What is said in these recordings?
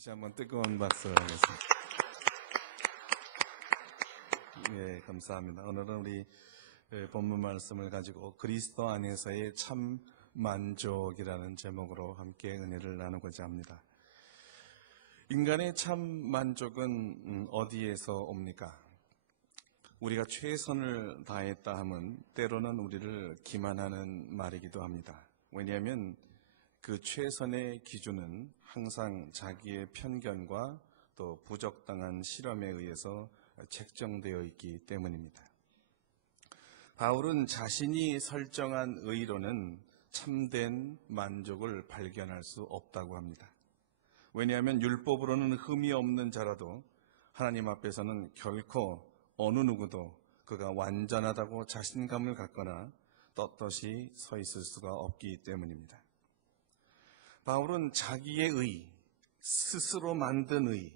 다시 한번 뜨거운 박수 하겠습니다. 예, 감사합니다. 오늘은 우리 본문 말씀을 가지고 그리스도 안에서의 참 만족이라는 제목으로 함께 은혜를 나누고자 합니다. 인간의 참 만족은 어디에서 옵니까? 우리가 최선을 다했다 하면 때로는 우리를 기만하는 말이기도 합니다. 왜냐하면 그 최선의 기준은 항상 자기의 편견과 또 부적당한 실험에 의해서 책정되어 있기 때문입니다. 바울은 자신이 설정한 의로는 참된 만족을 발견할 수 없다고 합니다. 왜냐하면 율법으로는 흠이 없는 자라도 하나님 앞에서는 결코 어느 누구도 그가 완전하다고 자신감을 갖거나 떳떳이 서 있을 수가 없기 때문입니다. 바울은 자기의 의, 스스로 만든 의,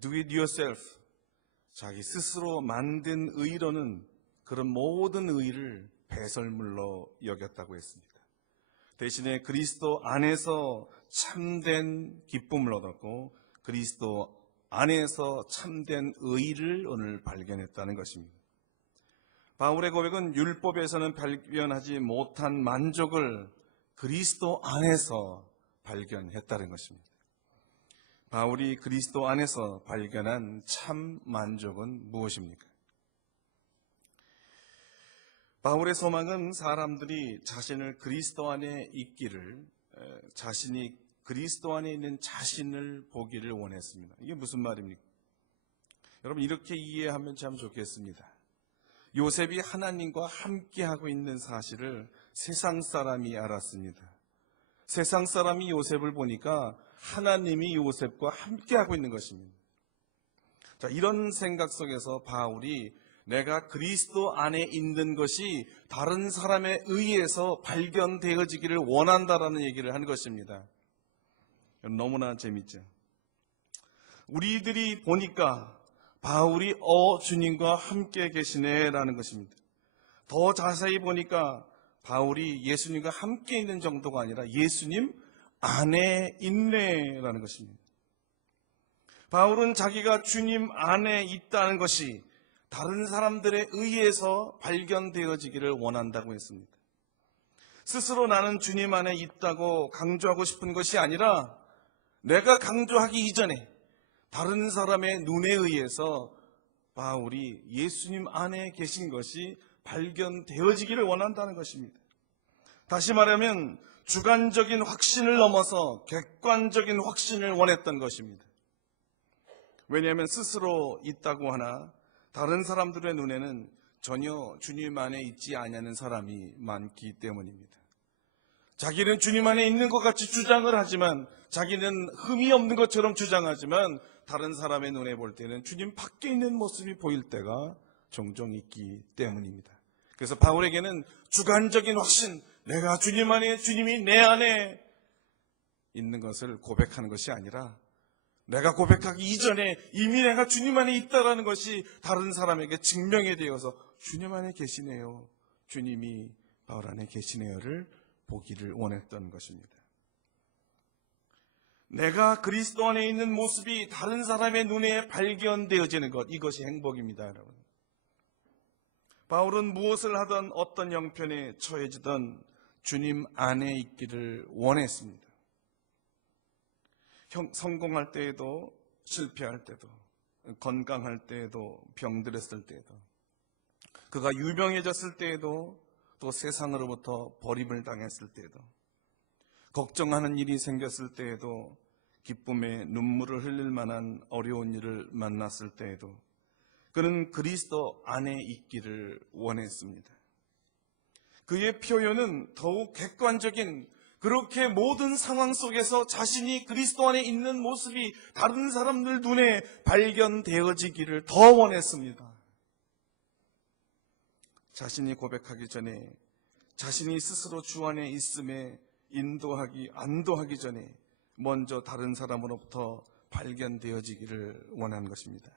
do it yourself, 자기 스스로 만든 의로는 그런 모든 의를 배설물로 여겼다고 했습니다. 대신에 그리스도 안에서 참된 기쁨을 얻었고 그리스도 안에서 참된 의를 오늘 발견했다는 것입니다. 바울의 고백은 율법에서는 발견하지 못한 만족을 그리스도 안에서 발견했다는 것입니다. 바울이 그리스도 안에서 발견한 참 만족은 무엇입니까? 바울의 소망은 사람들이 자신을 그리스도 안에 있기를, 자신이 그리스도 안에 있는 자신을 보기를 원했습니다. 이게 무슨 말입니까? 여러분, 이렇게 이해하면 참 좋겠습니다. 요셉이 하나님과 함께하고 있는 사실을 세상 사람이 알았습니다. 세상 사람이 요셉을 보니까 하나님이 요셉과 함께하고 있는 것입니다. 자, 이런 생각 속에서 바울이 내가 그리스도 안에 있는 것이 다른 사람에 의해서 발견되어지기를 원한다라는 얘기를 한 것입니다. 너무나 재밌죠. 우리들이 보니까 바울이 주님과 함께 계시네라는 것입니다. 더 자세히 보니까 바울이 예수님과 함께 있는 정도가 아니라 예수님 안에 있네라는 것입니다. 바울은 자기가 주님 안에 있다는 것이 다른 사람들에 의해서 발견되어지기를 원한다고 했습니다. 스스로 나는 주님 안에 있다고 강조하고 싶은 것이 아니라 내가 강조하기 이전에 다른 사람의 눈에 의해서 바울이 예수님 안에 계신 것이 발견되어지기를 원한다는 것입니다. 다시 말하면 주관적인 확신을 넘어서 객관적인 확신을 원했던 것입니다. 왜냐하면 스스로 있다고 하나 다른 사람들의 눈에는 전혀 주님 안에 있지 아니하는 사람이 많기 때문입니다. 자기는 주님 안에 있는 것 같이 주장을 하지만, 자기는 흠이 없는 것처럼 주장하지만 다른 사람의 눈에 볼 때는 주님 밖에 있는 모습이 보일 때가 종종 있기 때문입니다. 그래서 바울에게는 주관적인 확신, 내가 주님 안에, 주님이 내 안에 있는 것을 고백하는 것이 아니라 내가 고백하기 이전에 이미 내가 주님 안에 있다라는 것이 다른 사람에게 증명이 되어서 주님 안에 계시네요, 주님이 바울 안에 계시네요를 보기를 원했던 것입니다. 내가 그리스도 안에 있는 모습이 다른 사람의 눈에 발견되어지는 것, 이것이 행복입니다, 여러분. 바울은 무엇을 하든 어떤 형편에 처해지든 주님 안에 있기를 원했습니다. 성공할 때에도, 실패할 때도, 건강할 때에도, 병들었을 때에도, 그가 유명해졌을 때에도, 또 세상으로부터 버림을 당했을 때에도, 걱정하는 일이 생겼을 때에도, 기쁨에 눈물을 흘릴 만한 어려운 일을 만났을 때에도 그는 그리스도 안에 있기를 원했습니다. 그의 표현은 더욱 객관적인, 그렇게 모든 상황 속에서 자신이 그리스도 안에 있는 모습이 다른 사람들 눈에 발견되어지기를 더 원했습니다. 자신이 고백하기 전에, 자신이 스스로 주 안에 있음에 안도하기 전에 먼저 다른 사람으로부터 발견되어지기를 원한 것입니다.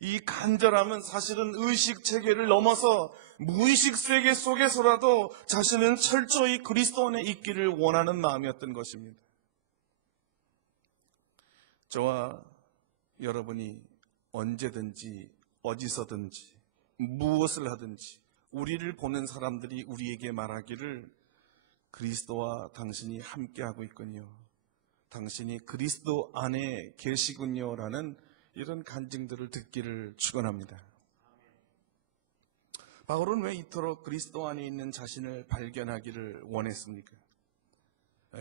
이 간절함은 사실은 의식 체계를 넘어서 무의식 세계 속에서라도 자신은 철저히 그리스도 안에 있기를 원하는 마음이었던 것입니다. 저와 여러분이 언제든지 어디서든지 무엇을 하든지 우리를 보는 사람들이 우리에게 말하기를 그리스도와 당신이 함께하고 있군요, 당신이 그리스도 안에 계시군요 라는 이런 간증들을 듣기를 축원합니다. 바울은 왜 이토록 그리스도 안에 있는 자신을 발견하기를 원했습니까?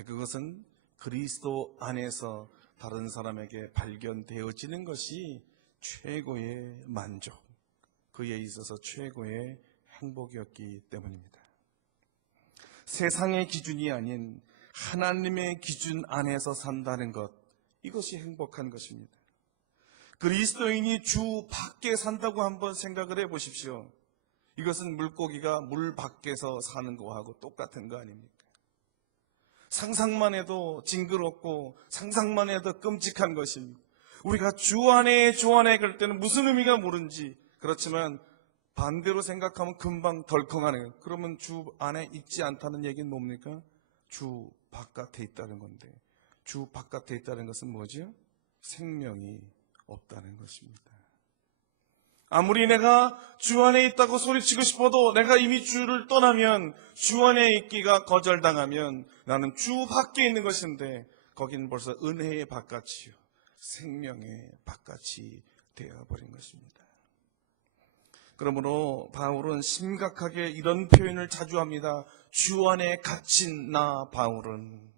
그것은 그리스도 안에서 다른 사람에게 발견되어지는 것이 최고의 만족, 그에 있어서 최고의 행복이었기 때문입니다. 세상의 기준이 아닌 하나님의 기준 안에서 산다는 것, 이것이 행복한 것입니다. 그리스도인이 주 밖에 산다고 한번 생각을 해보십시오. 이것은 물고기가 물 밖에서 사는 거하고 똑같은 거 아닙니까? 상상만 해도 징그럽고 상상만 해도 끔찍한 것입니다. 우리가 주 안에 그럴 때는 무슨 의미가 모른지, 그렇지만 반대로 생각하면 금방 덜컹하네요. 그러면 주 안에 있지 않다는 얘기는 뭡니까? 주 바깥에 있다는 건데, 주 바깥에 있다는 것은 뭐죠? 생명이 없다는 것입니다. 아무리 내가 주 안에 있다고 소리치고 싶어도 내가 이미 주를 떠나면, 주 안에 있기가 거절당하면 나는 주 밖에 있는 것인데 거기는 벌써 은혜의 바깥이요, 생명의 바깥이 되어버린 것입니다. 그러므로 바울은 심각하게 이런 표현을 자주 합니다. 주 안에 갇힌 나 바울은,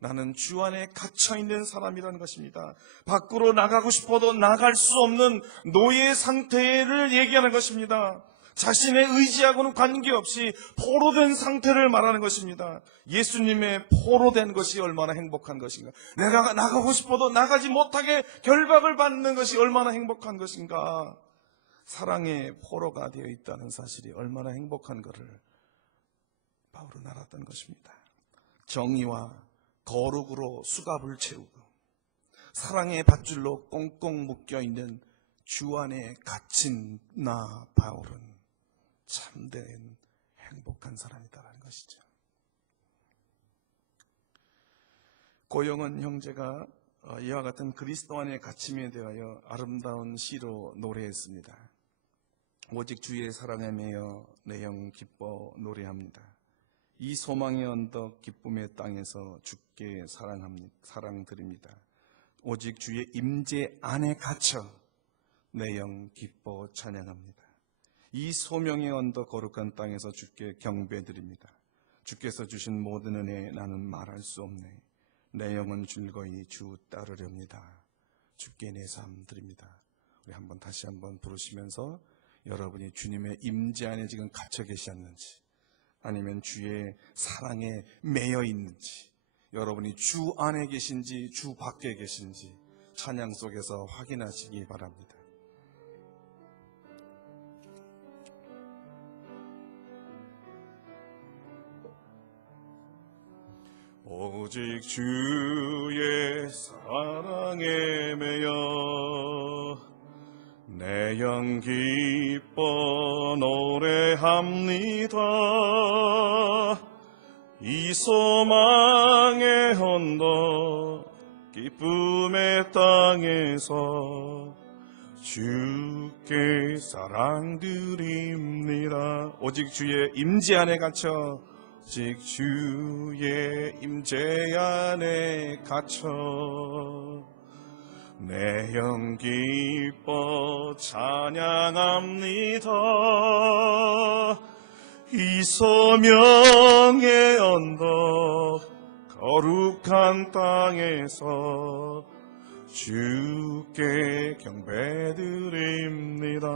나는 주 안에 갇혀있는 사람이라는 것입니다. 밖으로 나가고 싶어도 나갈 수 없는 노예 상태를 얘기하는 것입니다. 자신의 의지하고는 관계없이 포로된 상태를 말하는 것입니다. 예수님의 포로된 것이 얼마나 행복한 것인가, 내가 나가고 싶어도 나가지 못하게 결박을 받는 것이 얼마나 행복한 것인가, 사랑의 포로가 되어 있다는 사실이 얼마나 행복한 것을 바울은 알았던 것입니다. 정의와 거룩으로 수갑을 채우고 사랑의 밧줄로 꽁꽁 묶여있는 주 안에 갇힌 나 바울은 참된 행복한 사람이다라는 것이죠. 고영은 형제가 이와 같은 그리스도 안에 갇힘에 대하여 아름다운 시로 노래했습니다. 오직 주의 사랑에 매여 내 영 기뻐 노래합니다. 이 소망의 언덕 기쁨의 땅에서 주께 사랑드립니다. 오직 주의 임재 안에 갇혀 내 영 기뻐 찬양합니다. 이 소명의 언덕 거룩한 땅에서 주께 경배드립니다. 주께서 주신 모든 은혜 나는 말할 수 없네. 내 영은 즐거이 주 따르렵니다. 주께 내 삶 드립니다. 우리 다시 한번 부르시면서 여러분이 주님의 임재 안에 지금 갇혀 계셨는지, 아니면 주의 사랑에 매여 있는지, 여러분이 주 안에 계신지 주 밖에 계신지 찬양 속에서 확인하시기 바랍니다. 오직 주의 사랑에 매여 내 영 기뻐 노래합니다. 이 소망의 언덕 기쁨의 땅에서 주께 사랑드립니다. 오직 주의 임재 안에 갇혀, 오직 주의 임재 안에 갇혀 내 영 기뻐 찬양합니다. 이 소명의 언덕 거룩한 땅에서 주께 경배드립니다.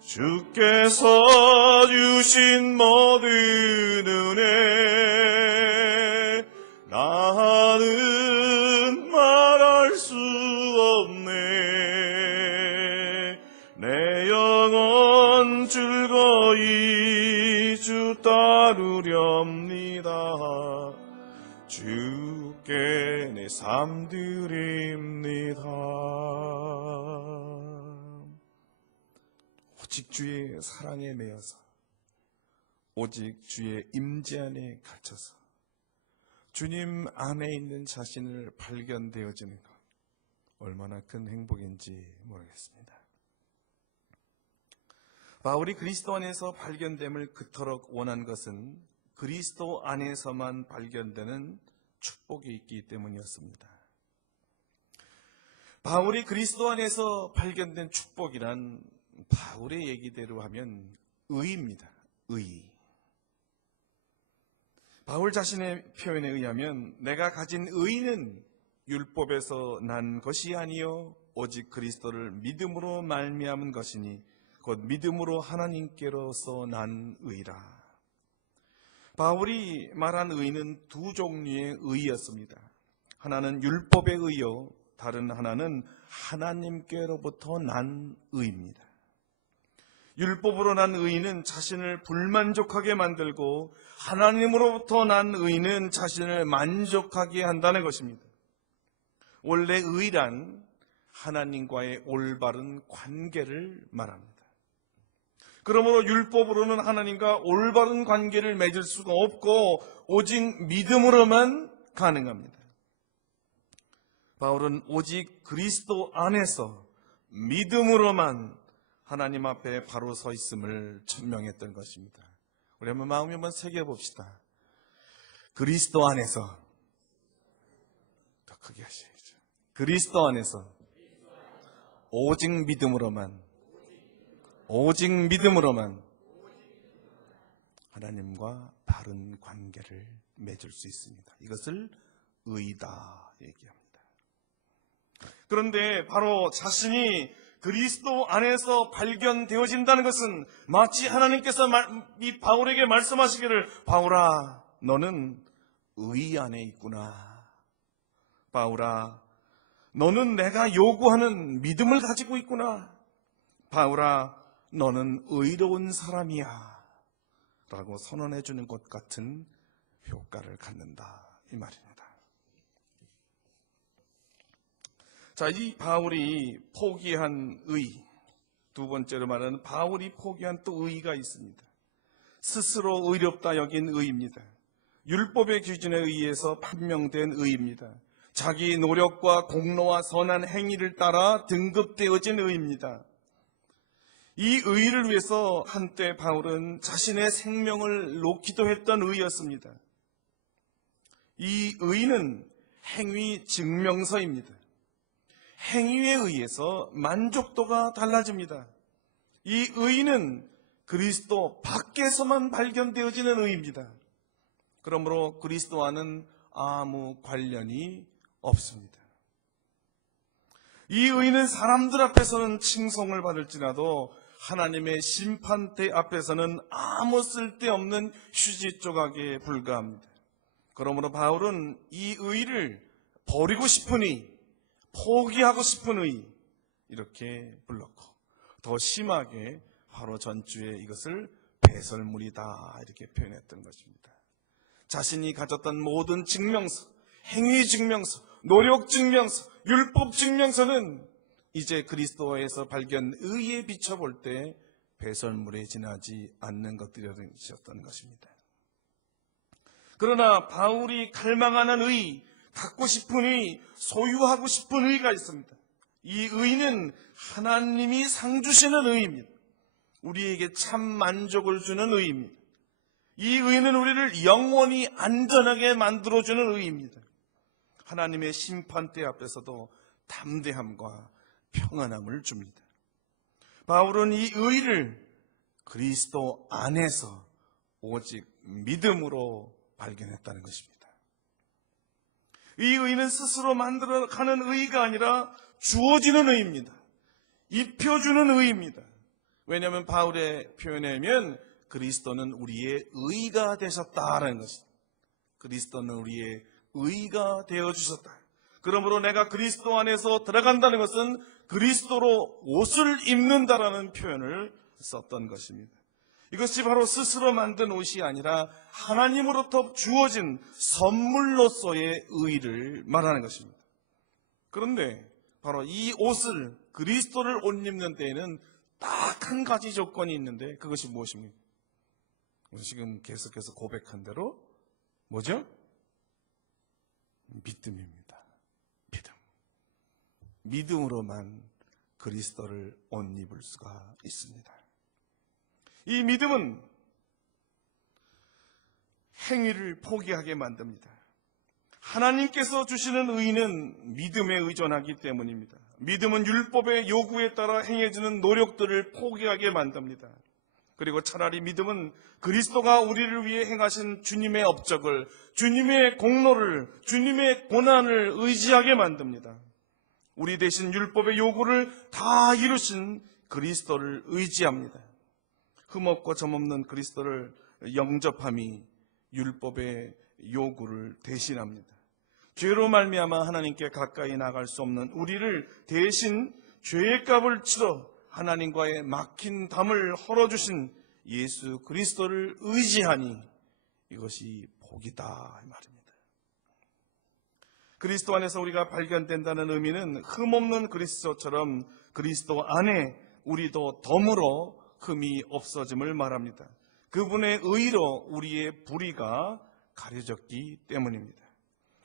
주께서 주신 모든 은혜 나는 말할 수 없네. 내 영혼 즐거이 주 따르렵니다. 주께 내 삶 드립니다. 오직 주의 사랑에 매여서, 오직 주의 임재 안에 갇혀서 주님 안에 있는 자신을 발견되어지는 것, 얼마나 큰 행복인지 모르겠습니다. 바울이 그리스도 안에서 발견됨을 그토록 원한 것은 그리스도 안에서만 발견되는 축복이 있기 때문이었습니다. 바울이 그리스도 안에서 발견된 축복이란 바울의 얘기대로 하면 의입니다. 의. 바울 자신의 표현에 의하면 내가 가진 의는 율법에서 난 것이 아니요 오직 그리스도를 믿음으로 말미암은 것이니 곧 믿음으로 하나님께로서 난 의라. 바울이 말한 의는 두 종류의 의였습니다. 하나는 율법의 의요, 다른 하나는 하나님께로부터 난 의입니다. 율법으로 난 의는 자신을 불만족하게 만들고 하나님으로부터 난 의는 자신을 만족하게 한다는 것입니다. 원래 의란 하나님과의 올바른 관계를 말합니다. 그러므로 율법으로는 하나님과 올바른 관계를 맺을 수가 없고 오직 믿음으로만 가능합니다. 바울은 오직 그리스도 안에서 믿음으로만 하나님 앞에 바로 서 있음을 천명했던 것입니다. 우리 한번 마음에 한번 새겨봅시다. 그리스도 안에서, 더 크게 하셔야죠. 그리스도 안에서 오직 믿음으로만 하나님과 바른 관계를 맺을 수 있습니다. 이것을 의다 얘기합니다. 그런데 바로 자신이 그리스도 안에서 발견되어진다는 것은 마치 하나님께서 이 바울에게 말씀하시기를 바울아 너는 의 안에 있구나. 바울아 너는 내가 요구하는 믿음을 가지고 있구나. 바울아 너는 의로운 사람이야 라고 선언해 주는 것 같은 효과를 갖는다 이 말입니다. 자, 이 바울이 포기한 의, 두 번째로 말하는 바울이 포기한 또 의가 있습니다. 스스로 의롭다 여긴 의입니다. 율법의 기준에 의해서 판명된 의입니다. 자기 노력과 공로와 선한 행위를 따라 등급되어진 의입니다. 이 의를 위해서 한때 바울은 자신의 생명을 놓기도 했던 의였습니다. 이 의는 행위 증명서입니다. 행위에 의해서 만족도가 달라집니다. 이 의는 그리스도 밖에서만 발견되어지는 의입니다. 그러므로 그리스도와는 아무 관련이 없습니다. 이 의는 사람들 앞에서는 칭송을 받을지라도 하나님의 심판대 앞에서는 아무 쓸데없는 휴지 조각에 불과합니다. 그러므로 바울은 이 의를 버리고 싶은 의, 포기하고 싶은 의 이렇게 불렀고 더 심하게 바로 전주에 이것을 배설물이다 이렇게 표현했던 것입니다. 자신이 가졌던 모든 증명서, 행위 증명서, 노력 증명서, 율법 증명서는 이제 그리스도에서 발견 의에 비춰볼 때 배설물에 지나지 않는 것들이었던 것입니다. 그러나 바울이 갈망하는 의, 갖고 싶은 의, 소유하고 싶은 의가 있습니다. 이 의는 하나님이 상 주시는 의입니다. 우리에게 참 만족을 주는 의입니다. 이 의는 우리를 영원히 안전하게 만들어주는 의입니다. 하나님의 심판대 앞에서도 담대함과 평안함을 줍니다. 바울은 이 의를 그리스도 안에서 오직 믿음으로 발견했다는 것입니다. 이 의는 스스로 만들어가는 의가 아니라 주어지는 의입니다. 입혀주는 의입니다. 왜냐하면 바울의 표현에 의하면 그리스도는 우리의 의가 되셨다라는 것입니다. 그리스도는 우리의 의가 되어주셨다. 그러므로 내가 그리스도 안에서 들어간다는 것은 그리스도로 옷을 입는다라는 표현을 썼던 것입니다. 이것이 바로 스스로 만든 옷이 아니라 하나님으로부터 주어진 선물로서의 의를 말하는 것입니다. 그런데 바로 이 옷을 그리스도를 옷 입는 데에는 딱 한 가지 조건이 있는데 그것이 무엇입니까? 지금 계속해서 고백한 대로 뭐죠? 믿음입니다. 믿음. 믿음으로만 그리스도를 옷 입을 수가 있습니다. 이 믿음은 행위를 포기하게 만듭니다. 하나님께서 주시는 의는 믿음에 의존하기 때문입니다. 믿음은 율법의 요구에 따라 행해지는 노력들을 포기하게 만듭니다. 그리고 차라리 믿음은 그리스도가 우리를 위해 행하신 주님의 업적을, 주님의 공로를, 주님의 고난을 의지하게 만듭니다. 우리 대신 율법의 요구를 다 이루신 그리스도를 의지합니다. 흠없고 점없는 그리스도를 영접함이 율법의 요구를 대신합니다. 죄로 말미암아 하나님께 가까이 나갈 수 없는 우리를 대신 죄의 값을 치러 하나님과의 막힌 담을 헐어주신 예수 그리스도를 의지하니 이것이 복이다 이 말입니다. 그리스도 안에서 우리가 발견된다는 의미는 흠없는 그리스도처럼 그리스도 안에 우리도 덤으로 흠이 없어짐을 말합니다. 그분의 의로 우리의 불의가 가려졌기 때문입니다.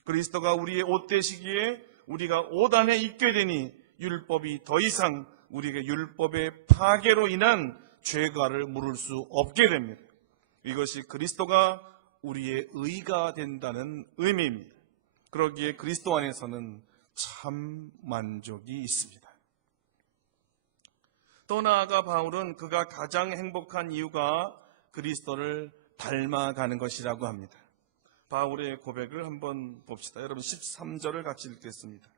그리스도가 우리의 옷 되시기에 우리가 옷 안에 입게 되니 율법이 더 이상 우리에게 율법의 파괴로 인한 죄가를 물을 수 없게 됩니다. 이것이 그리스도가 우리의 의가 된다는 의미입니다. 그러기에 그리스도 안에서는 참 만족이 있습니다. 또 나아가 바울은 그가 가장 행복한 이유가 그리스도를 닮아가는 것이라고 합니다. 바울의 고백을 한번 봅시다. 여러분 13절을 같이 읽겠습니다.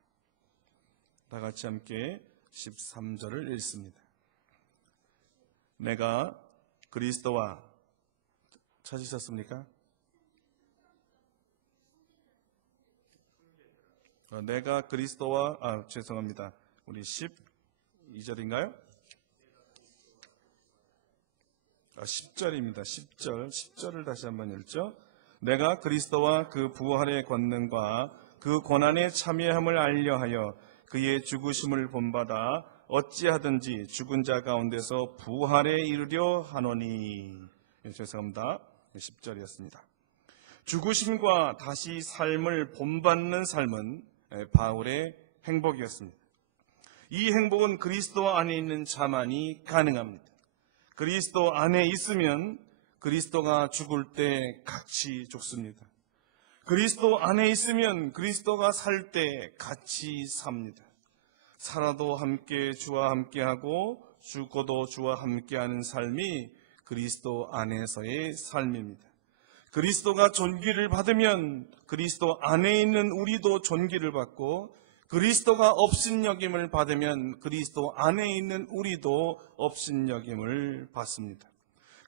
다 같이 함께 13절을 읽습니다. 내가 그리스도와 찾으셨습니까? 내가 그리스도와 죄송합니다. 우리 12절인가요? 10절입니다. 10절을 다시 한번 읽죠. 내가 그리스도와 그 부활의 권능과 그 고난에 참여함을 알려하여 그의 죽으심을 본받아 어찌하든지 죽은 자 가운데서 부활에 이르려 하노니. 죄송합니다. 10절이었습니다. 죽으심과 다시 삶을 본받는 삶은 바울의 행복이었습니다. 이 행복은 그리스도 안에 있는 자만이 가능합니다. 그리스도 안에 있으면 그리스도가 죽을 때 같이 죽습니다. 그리스도 안에 있으면 그리스도가 살 때 같이 삽니다. 살아도 함께 주와 함께하고 죽어도 주와 함께하는 삶이 그리스도 안에서의 삶입니다. 그리스도가 존귀를 받으면 그리스도 안에 있는 우리도 존귀를 받고, 그리스도가 업신여김을 받으면 그리스도 안에 있는 우리도 업신여김을 받습니다.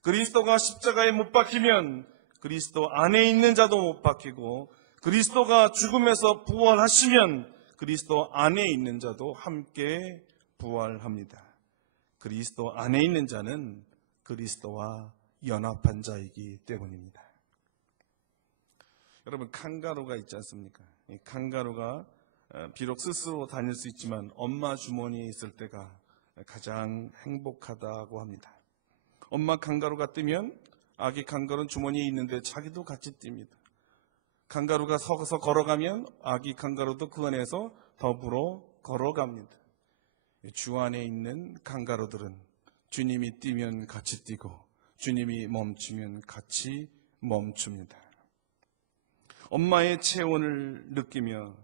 그리스도가 십자가에 못 박히면 그리스도 안에 있는 자도 못 박히고, 그리스도가 죽음에서 부활하시면 그리스도 안에 있는 자도 함께 부활합니다. 그리스도 안에 있는 자는 그리스도와 연합한 자이기 때문입니다. 여러분, 칸가루가 있지 않습니까? 이 칸가루가 비록 스스로 다닐 수 있지만 엄마 주머니에 있을 때가 가장 행복하다고 합니다. 엄마 칸가루가 뛰면 아기 칸가루는 주머니에 있는데 자기도 같이 뜁니다. 칸가루가 서서 걸어가면 아기 칸가루도 그 안에서 더불어 걸어갑니다. 주 안에 있는 칸가루들은 주님이 뛰면 같이 뛰고 주님이 멈추면 같이 멈춥니다. 엄마의 체온을 느끼며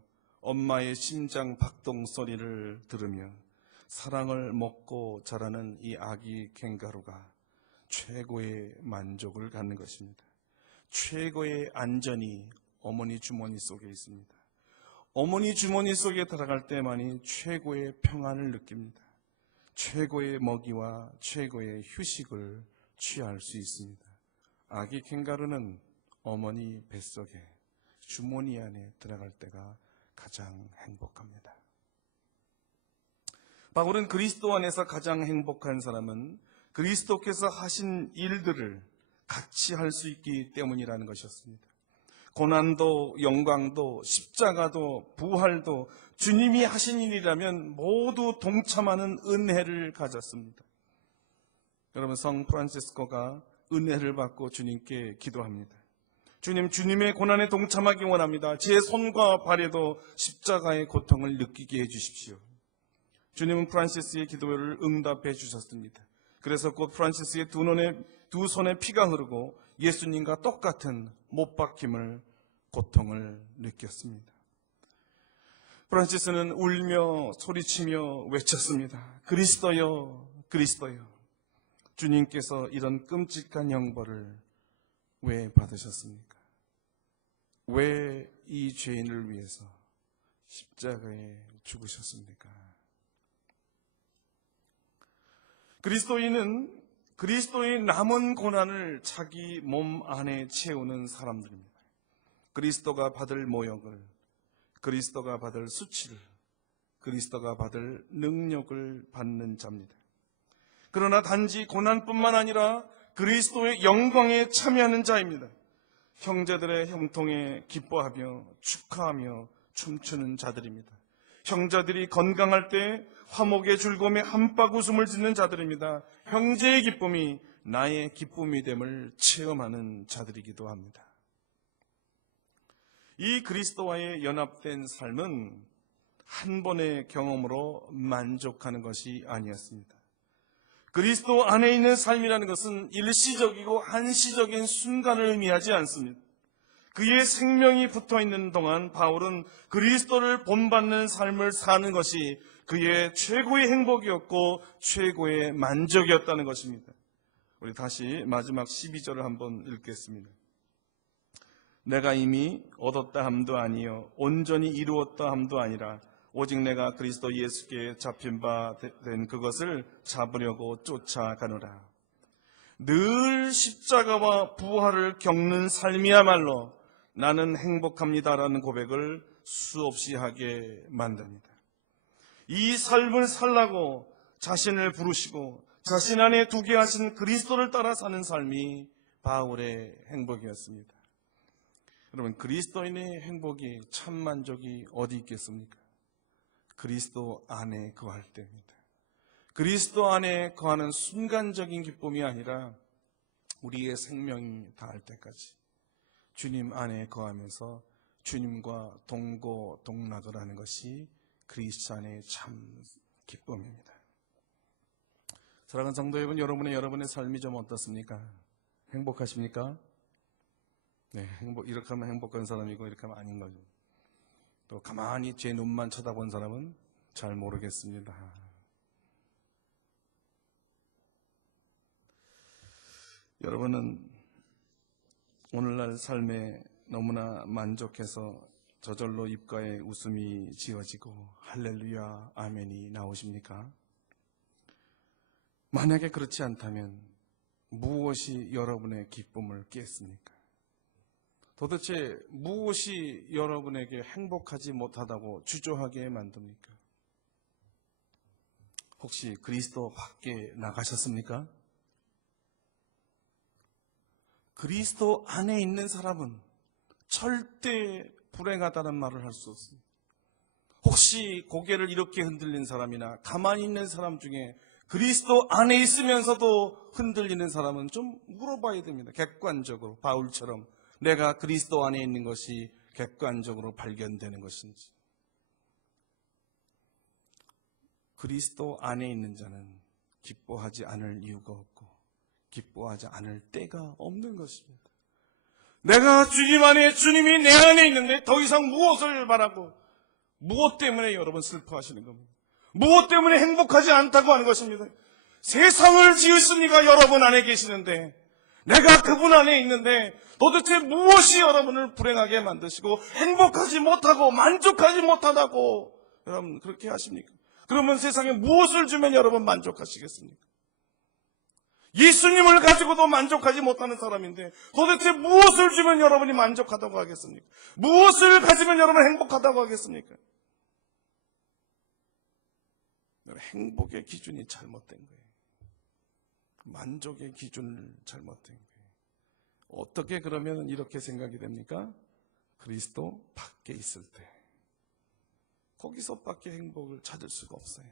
엄마의 심장 박동 소리를 들으며 사랑을 먹고 자라는 이 아기 캥거루가 최고의 만족을 갖는 것입니다. 최고의 안전이 어머니 주머니 속에 있습니다. 어머니 주머니 속에 들어갈 때만이 최고의 평안을 느낍니다. 최고의 먹이와 최고의 휴식을 취할 수 있습니다. 아기 캥거루는 어머니 뱃속에 주머니 안에 들어갈 때가 가장 행복합니다. 바울은 그리스도 안에서 가장 행복한 사람은 그리스도께서 하신 일들을 같이 할 수 있기 때문이라는 것이었습니다. 고난도 영광도 십자가도 부활도 주님이 하신 일이라면 모두 동참하는 은혜를 가졌습니다. 여러분, 성 프란시스코가 은혜를 받고 주님께 기도합니다. 주님의 고난에 동참하기 원합니다. 제 손과 발에도 십자가의 고통을 느끼게 해주십시오. 주님은 프란시스의 기도를 응답해 주셨습니다. 그래서 곧 프란시스의 두 손에 피가 흐르고 예수님과 똑같은 못 박힘을, 고통을 느꼈습니다. 프란시스는 울며 소리치며 외쳤습니다. 그리스도여, 그리스도여. 주님께서 이런 끔찍한 형벌을 왜 받으셨습니까? 왜 이 죄인을 위해서 십자가에 죽으셨습니까? 그리스도인은 그리스도의 남은 고난을 자기 몸 안에 채우는 사람들입니다. 그리스도가 받을 모욕을, 그리스도가 받을 수치를, 그리스도가 받을 능력을 받는 자입니다. 그러나 단지 고난뿐만 아니라 그리스도의 영광에 참여하는 자입니다. 형제들의 형통에 기뻐하며 축하하며 춤추는 자들입니다. 형제들이 건강할 때 화목의 즐거움에 한박 웃음을 짓는 자들입니다. 형제의 기쁨이 나의 기쁨이 됨을 체험하는 자들이기도 합니다. 이 그리스도와의 연합된 삶은 한 번의 경험으로 만족하는 것이 아니었습니다. 그리스도 안에 있는 삶이라는 것은 일시적이고 한시적인 순간을 의미하지 않습니다. 그의 생명이 붙어있는 동안 바울은 그리스도를 본받는 삶을 사는 것이 그의 최고의 행복이었고 최고의 만족이었다는 것입니다. 우리 다시 마지막 12절을 한번 읽겠습니다. 내가 이미 얻었다 함도 아니요 온전히 이루었다 함도 아니라 오직 내가 그리스도 예수께 잡힌 바 된 그것을 잡으려고 쫓아가노라. 늘 십자가와 부활을 겪는 삶이야말로 나는 행복합니다라는 고백을 수없이 하게 만듭니다. 이 삶을 살라고 자신을 부르시고 자신 안에 두게 하신 그리스도를 따라 사는 삶이 바울의 행복이었습니다. 여러분, 그리스도인의 행복이 참 만족이 어디 있겠습니까? 그리스도 안에 거할 때입니다. 그리스도 안에 거하는 순간적인 기쁨이 아니라 우리의 생명이 닿을 때까지 주님 안에 거하면서 주님과 동고동락을 하는 것이 크리스찬의 참 기쁨입니다. 사랑하는 성도 여러분, 여러분의 삶이 좀 어떻습니까? 행복하십니까? 네, 이렇게 하면 행복한 사람이고 이렇게 하면 아닌 거죠. 또 가만히 제 눈만 쳐다본 사람은 잘 모르겠습니다. 여러분은 오늘날 삶에 너무나 만족해서 저절로 입가에 웃음이 지어지고 할렐루야 아멘이 나오십니까? 만약에 그렇지 않다면 무엇이 여러분의 기쁨을 깼습니까? 도대체 무엇이 여러분에게 행복하지 못하다고 주저하게 만듭니까? 혹시 그리스도 밖에 나가셨습니까? 그리스도 안에 있는 사람은 절대 불행하다는 말을 할 수 없습니다. 혹시 고개를 이렇게 흔들린 사람이나 가만히 있는 사람 중에 그리스도 안에 있으면서도 흔들리는 사람은 좀 물어봐야 됩니다. 객관적으로 바울처럼 내가 그리스도 안에 있는 것이 객관적으로 발견되는 것인지. 그리스도 안에 있는 자는 기뻐하지 않을 이유가 없고 기뻐하지 않을 때가 없는 것입니다. 내가 주님 안에, 주님이 내 안에 있는데 더 이상 무엇을 바라고, 무엇 때문에 여러분 슬퍼하시는 겁니다. 무엇 때문에 행복하지 않다고 하는 것입니다. 세상을 지으십니까? 여러분 안에 계시는데, 내가 그분 안에 있는데 도대체 무엇이 여러분을 불행하게 만드시고 행복하지 못하고 만족하지 못하다고 여러분 그렇게 하십니까? 그러면 세상에 무엇을 주면 여러분 만족하시겠습니까? 예수님을 가지고도 만족하지 못하는 사람인데 도대체 무엇을 주면 여러분이 만족하다고 하겠습니까? 무엇을 가지면 여러분 행복하다고 하겠습니까? 행복의 기준이 잘못된 거예요. 만족의 기준을 잘못된 거예요. 어떻게 그러면 이렇게 생각이 됩니까? 그리스도 밖에 있을 때 거기서밖에 행복을 찾을 수가 없어요.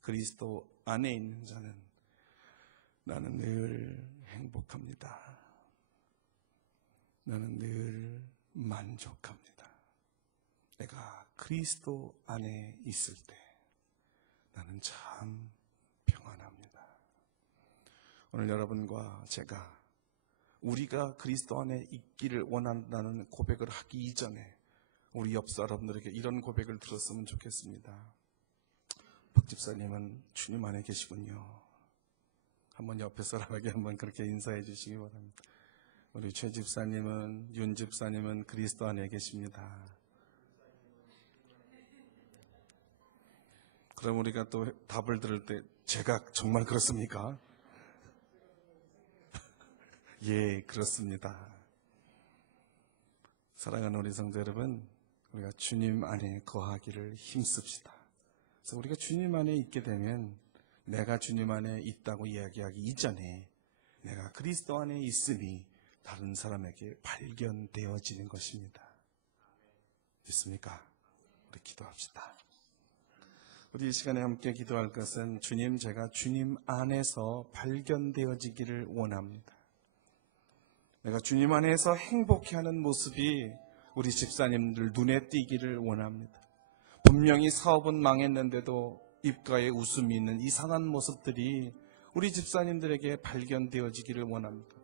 그리스도 안에 있는 자는 나는 늘 행복합니다. 나는 늘 만족합니다. 내가 그리스도 안에 있을 때 나는 참 평안합니다. 오늘 여러분과 제가 우리가 그리스도 안에 있기를 원한다는 고백을 하기 이전에 우리 옆 사람들에게 이런 고백을 들었으면 좋겠습니다. 박 집사님은 주님 안에 계시군요. 한번 옆에 사람에게 한번 그렇게 인사해 주시기 바랍니다. 우리 최 집사님은, 윤 집사님은 그리스도 안에 계십니다. 그럼 우리가 또 답을 들을 때 제가 정말 그렇습니까? 예, 그렇습니다. 사랑하는 우리 성도 여러분, 우리가 주님 안에 거하기를 힘씁시다. 그래서 우리가 주님 안에 있게 되면 내가 주님 안에 있다고 이야기하기 이전에 내가 그리스도 안에 있으니 다른 사람에게 발견되어지는 것입니다. 믿습니까? 우리 기도합시다. 우리 이 시간에 함께 기도할 것은 주님, 제가 주님 안에서 발견되어지기를 원합니다. 내가 주님 안에서 행복해하는 모습이 우리 집사님들 눈에 띄기를 원합니다. 분명히 사업은 망했는데도 입가에 웃음이 있는 이상한 모습들이 우리 집사님들에게 발견되어지기를 원합니다.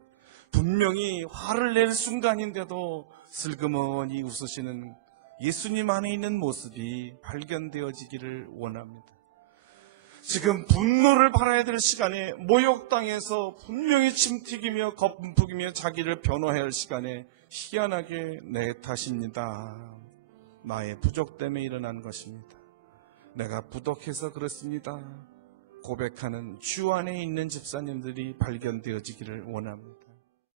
분명히 화를 낼 순간인데도 슬그머니 웃으시는 예수님 안에 있는 모습이 발견되어지기를 원합니다. 지금 분노를 발해야 될 시간에 모욕당해서 분명히 침튀기며 거품튀기며 자기를 변호해야 할 시간에 희한하게 내 탓입니다. 나의 부족 때문에 일어난 것입니다. 내가 부족해서 그렇습니다. 고백하는 주 안에 있는 집사님들이 발견되어지기를 원합니다.